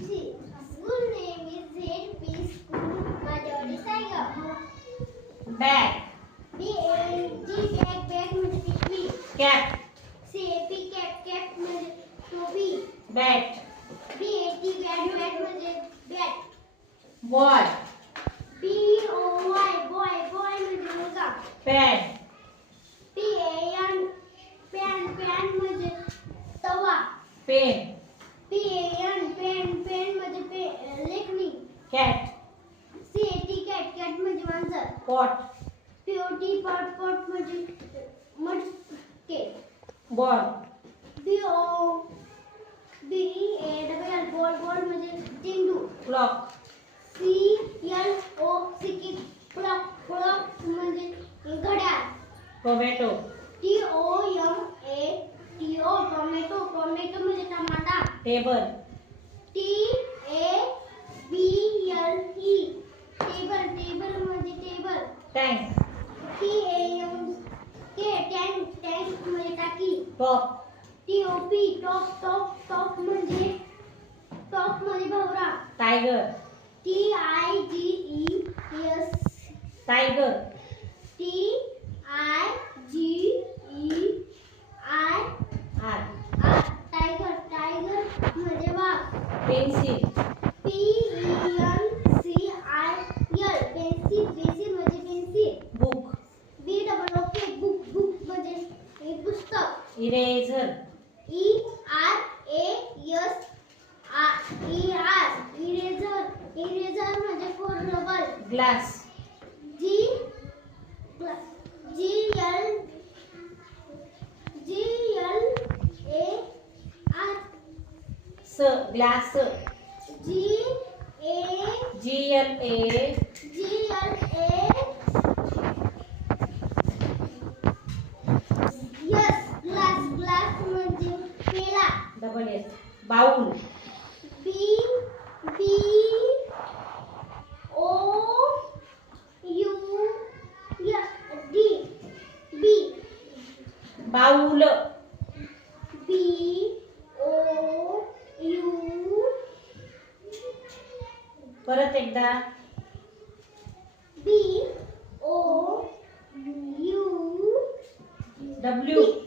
School name is ZP School. Majority Tiger. Bag. BAG bag bag म्हणजे पिशवी. Cap. CAP cap cap म्हणजे टोपी. Bat. BAT bat bat म्हणजे bat. Boy. BOY boy boy म्हणजे मुलगा. Pen. PAN pan pan म्हणजे तवा. Pen. PAN pen pen म्हणजे लेखणी. Cat. CAT कॅट कॅट म्हणजे मांजर. Pot. POT पॉट पॉट म्हणजे मटके. Ball. BOLL बॉल बॉल म्हणजे चेंडू. Clock. CLOCK क्लॉक क्लॉक म्हणजे घड्याळ. Tomato. TOMATO टोमॅटो टोमॅटो म्हणजे टमाटा. Table. TABLE टेबल टेबल म्हणजे table. Tank. TANK tank tank म्हणजे टाकी. Top. TOP top top top म्हणजे भवरा. Tiger. TIGES Tiger. TIGER tiger tiger म्हणजे वाघ. Pencil. PENCIL पेन्सिल पेन्सिल म्हणजे pencil. Book. BOOK book book म्हणजे पुस्तक. Eraser. ERASER इरेजर इरेजर म्हणजे फोर rubber. Glass. GLAR Glass. GLA. Yes glass glass म्हणजे पेला. Double S. Bowl. BOULD B Bowl. BOU परत एकदा. BOU W.